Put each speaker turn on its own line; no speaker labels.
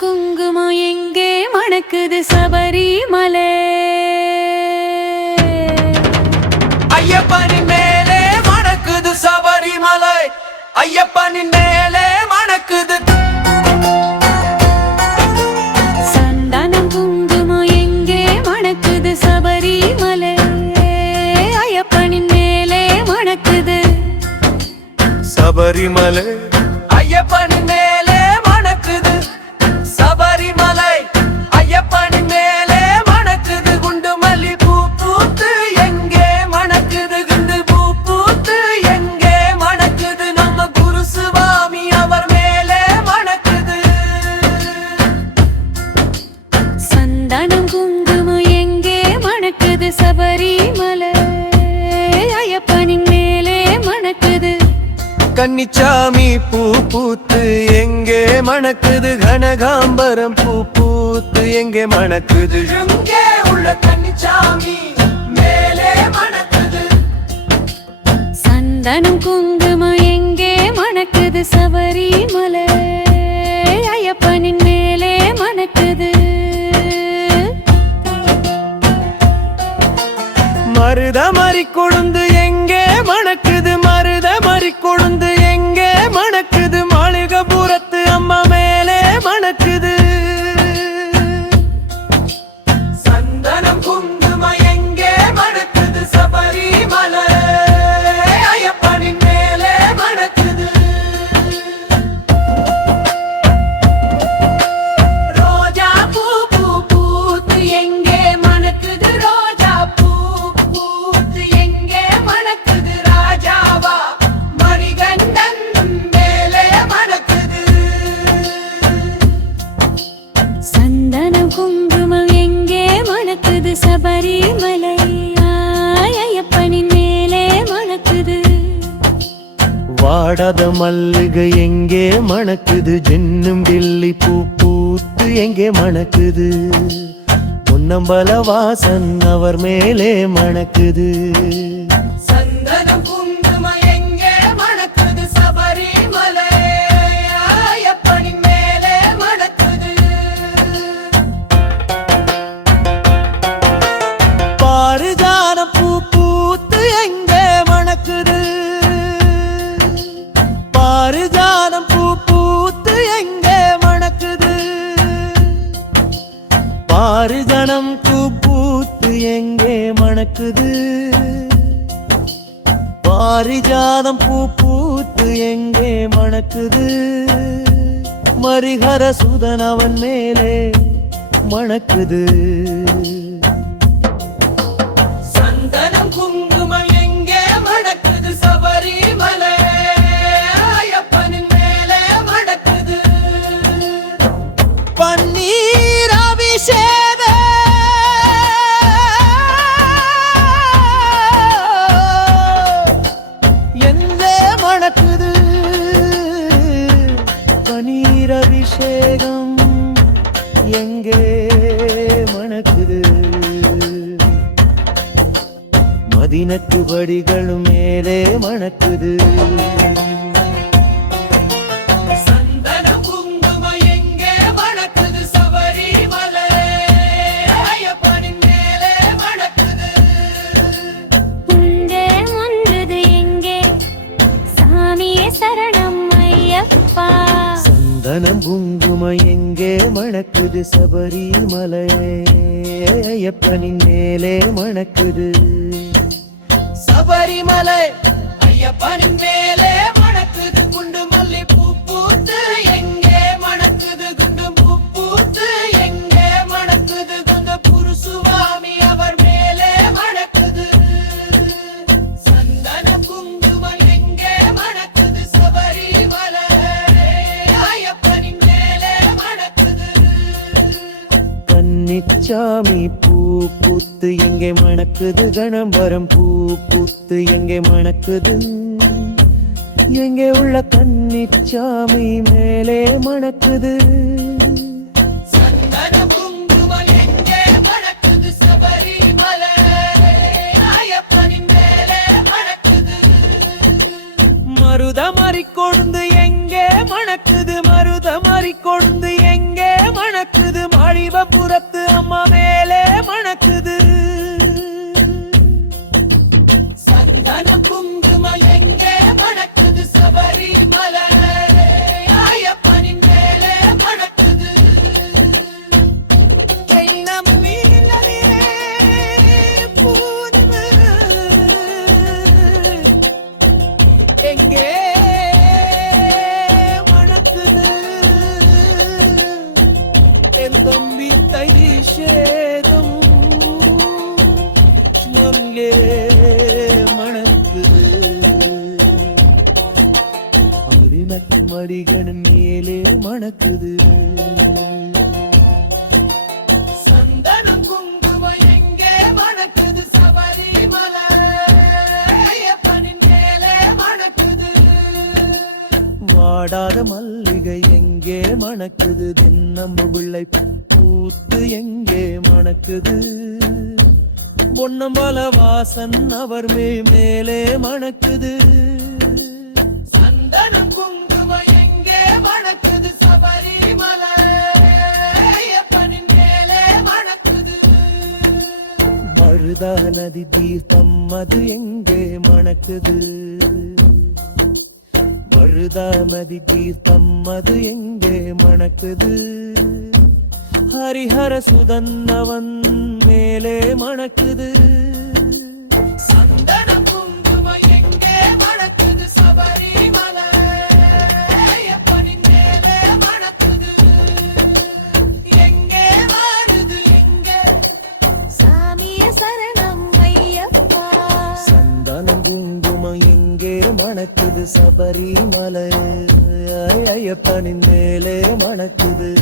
குங்குமம் எங்கே மணக்குது சபரிமலை?
ஐயப்பனின் மேலே மணக்குது சபரிமலை. ஐயப்பனின் மேலே மணக்குது.
சந்தனம் குங்குமம் எங்கே மணக்குது சபரிமலை? ஐயப்பனின் மேலே மணக்குது.
சபரிமலை. ஐயப்பனின் கன்னிச்சாமி பூ பூத்து எங்கே மணக்குது கனகாம்பரம் பூ பூத்து எங்கே மணக்குது? எங்கே உள்ள கன்னிச்சாமி? மேலே மணக்குது.
சந்தனம் குங்குமம் எங்கே மணக்குது? சபரிமலை ஐயப்பனின் மேலே மணக்குது.
மருத மறி கொழுந்து மணக்குது சபரிமலை. ஐயப்பனின் மேலே மணக்குது வாடாத மல்லிகை எங்கே மணக்குது? ஜின்னும் கிள்ளி பூ பூத்து எங்கே மணக்குது? பொன்னம்பல வாசன் அவர் மேலே மணக்குது. பாரிஜாதம் பூ பூத்து எங்கே மணக்குது? மரிஹர சுதன் அவன் மேலே மணக்குது. நடக்குது. பனீர் அபிஷேகம் எங்கே மணக்குது? மதினத்து படிகளும் மேலே மணக்குது. சந்தனம் குங்கும எங்கே மணக்குது? சபரிமலையே ஐயப்பனின் மேலே மணக்குது. சபரிமலை ஐயப்பனின் மேலே சாமி பூ பூத்து எங்கே மணக்குது கணம்பரம் பூ பூத்து எங்கே மணக்குது? எங்கே உள்ள கன்னிச்சாமி மேலே மணக்குது? மணக்குது
சந்தன குங்குமம் எங்கே மணக்குது? ஐயப்பனின் மேலே.
எங்கே மணக்குது? என் தம்பி தை சேதம் அங்கே மணக்குது. அருணக்கு மடிகன் மேலே மணக்குது. வாடாத மல்லிகை எங்கே மணக்குது? தின்னம்பு பிள்ளை பூத்து எங்கே மணக்குது? பொன்னம்பல வாசன் அவர் மே மேலே மணக்குது.
சந்தனம் குங்குமம் எங்கே மணக்குது? சபரிமலை ஐயப்பனின் மேலே மணக்குது.
மருதா நதி தீர்த்தம் அது எங்கே மணக்குது? மருதா நதி தீர்த்தம் அது எங்கே மணக்குது? ஹரிஹர சுதன்னவன் மேலே மணக்குது?
சந்தனம் குங்குமம் எங்கே மணக்குது? சபரிமலை மேலே மணக்குது. எங்கே வருது எங்கே
சாமியே சரணம் ஐயப்பா.
சந்தனம் குங்குமம் எங்கே மணக்குது? சபரிமலை ஐயப்பனின் மேலே மணக்குது.